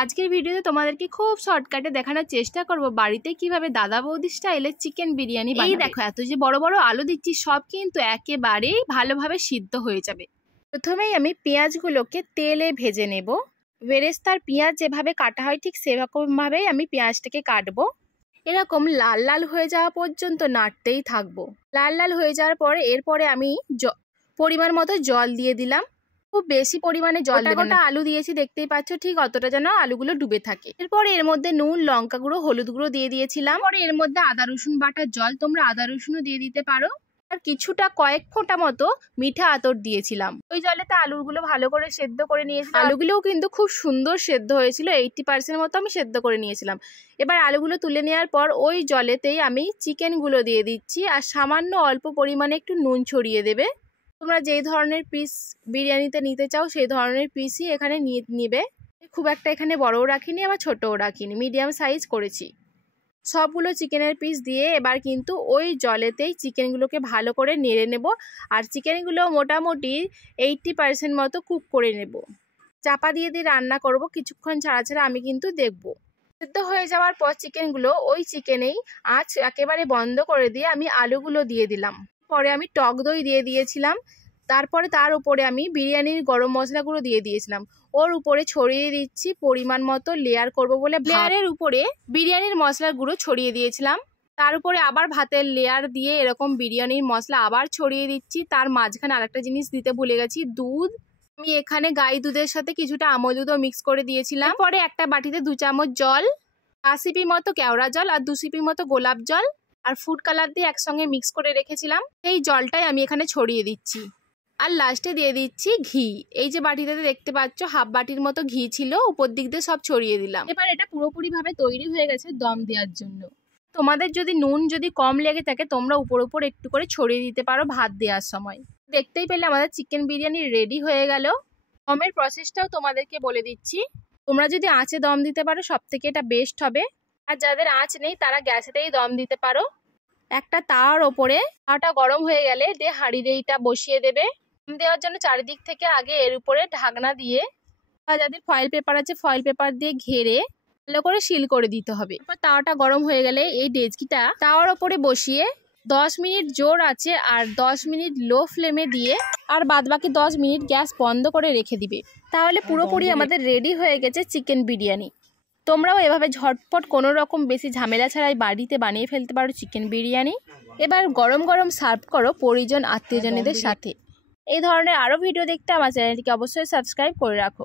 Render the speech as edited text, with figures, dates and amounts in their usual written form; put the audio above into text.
আজকের ভিডিওতে তোমাদেরকে খুব শর্টকাটে দেখানোর চেষ্টা করব বাড়িতে কিভাবে দাদা বৌদি স্টাইলে চিকেন বিরিয়ানি বানাবে। এই দেখো এত যে বড় বড় আলু দিচ্ছি সব কিন্তু একেবারেই ভালোভাবে সিদ্ধ হয়ে যাবে। প্রথমেই আমি পেঁয়াজগুলোকে তেলে ভেজে নেব। বেরেস্তার পেঁয়াজ যেভাবে কাটা হয় ঠিক সেরকমভাবেই আমি পেঁয়াজটাকে কাটবো। এরকম লাল লাল হয়ে যাওয়া পর্যন্ত নাড়তেই থাকবো। লাল লাল হয়ে যাওয়ার পরে এরপরে আমি পরিমাণ মতো জল দিয়ে দিলাম। খুব বেশি পরিমাণে জল দেব না। আলু দিয়েছি দেখতেই পাচ্ছ, ঠিক অতটা যেন আলুগুলো ডুবে থাকে। এরপরে এর মধ্যে নুন, লঙ্কা গুঁড়ো, হলুদ গুঁড়ো দিয়ে দিয়েছিলাম। পরে এর মধ্যে আদা রসুন বাটার জল, তোমরা আদা রসুনও দিয়ে দিতে পারো। আর কিছুটা কয়েক ফোঁটা মতো মিঠা আতর দিয়েছিলাম। ওই জলেতে আলুগুলো ভালো করে সেদ্ধ করে নিয়েছিলাম। আলুগুলোও কিন্তু খুব সুন্দর সেদ্ধ হয়েছিল, 80% মতো আমি সেদ্ধ করে নিয়েছিলাম। এবার আলুগুলো তুলে নেওয়ার পর ওই জলেতেই আমি চিকেনগুলো দিয়ে দিচ্ছি আর সামান্য অল্প পরিমাণে একটু নুন ছড়িয়ে দেবে। তোমরা যেই ধরনের পিস বিরিয়ানিতে নিতে চাও সেই ধরনের পিসই এখানে নিবে। খুব একটা এখানে বড়ও রাখিনি আবার ছোটও রাখিনি, মিডিয়াম সাইজ করেছি। সবগুলো চিকেনের পিস দিয়ে এবার কিন্তু ওই জলেতেই চিকেনগুলোকে ভালো করে নেড়ে নেব। আর চিকেনগুলো মোটামুটি 80% মতো কুক করে নেব। চাপা দিয়ে রান্না করব কিছুক্ষণ ছাড়া ছাড়া আমি কিন্তু দেখব। সেদ্ধ হয়ে যাওয়ার পর চিকেনগুলো ওই চিকেনেই আঁচ একেবারে বন্ধ করে দিয়ে আমি আলুগুলো দিয়ে দিলাম। পরে আমি টক দই দিয়ে দিয়েছিলাম। তারপরে তার উপরে আমি বিরিয়ানির গরম মশলাগুলো দিয়ে দিয়েছিলাম। ওর উপরে ছড়িয়ে দিচ্ছি পরিমাণ মতো, লেয়ার করব বলে লেয়ারের উপরে বিরিয়ানির মশলার গুঁড়ো ছড়িয়ে দিয়েছিলাম। তার উপরে আবার ভাতের লেয়ার দিয়ে এরকম বিরিয়ানির মশলা আবার ছড়িয়ে দিচ্ছি। তার মাঝখানে আরেকটা জিনিস দিতে ভুলে গেছি, দুধ। আমি এখানে গাই দুধের সাথে কিছুটা আমল দুধও মিক্স করে দিয়েছিলাম। পরে একটা বাটিতে 2 চামচ জল, 10 সিপি মতো কেওড়া জল আর 2 সিপি মতো গোলাপ জল আর ফুড কালার দিয়ে একসঙ্গে মিক্স করে রেখেছিলাম। এই জলটাই আমি এখানে ছড়িয়ে দিচ্ছি। আর লাস্টে দিয়ে দিচ্ছি ঘি। এই যে বাটিতে দেখতে পাচ্ছ হাফ বাটির মতো ঘি ছিল, উপর দিক দিয়ে সব ছড়িয়ে দিলাম। এবার এটা পুরোপুরিভাবে তৈরি হয়ে গেছে দম দেওয়ার জন্য। তোমাদের যদি নুন কম লেগে থাকে তোমরা উপর একটু করে ছড়িয়ে দিতে পারো ভাত দেওয়ার সময়। দেখতেই পেলে আমাদের চিকেন বিরিয়ানি রেডি হয়ে গেল। দমের প্রসেসটাও তোমাদেরকে বলে দিচ্ছি। তোমরা যদি আঁচে দম দিতে পারো সব থেকে এটা বেস্ট হবে। আর যাদের আঁচ নেই তারা গ্যাসেতেই দম দিতে পারো। একটা তাওয়ার ওপরে তাওয়াটা গরম হয়ে গেলে দিয়ে হাঁড়ির এইটা বসিয়ে দেবে। দম দেওয়ার জন্য চারিদিক থেকে আগে এর উপরে ঢাকনা দিয়ে বা যাদের ফয়েল পেপার আছে ফয়েল পেপার দিয়ে ঘিরে ভালো করে সিল করে দিতে হবে। এরপর তাওয়াটা গরম হয়ে গেলে এই ডেচকিটা তাওয়ার ওপরে বসিয়ে 10 মিনিট জোর আছে আর 10 মিনিট লো ফ্লেমে দিয়ে আর বাদবাকি 10 মিনিট গ্যাস বন্ধ করে রেখে দিবে। তাহলে পুরোপুরি আমাদের রেডি হয়ে গেছে চিকেন বিরিয়ানি। তোমরাও এভাবে ঝটপট কোনো রকম বেশি ঝামেলা ছাড়াই বাড়িতে বানিয়ে ফেলতে পারো চিকেন বিরিয়ানি। এবার গরম গরম সার্ভ করো পরিজন আত্মীয়জনদের সাথে। এই ধরনের আরও ভিডিও দেখতে আমার চ্যানেলটিকে অবশ্যই সাবস্ক্রাইব করে রাখো।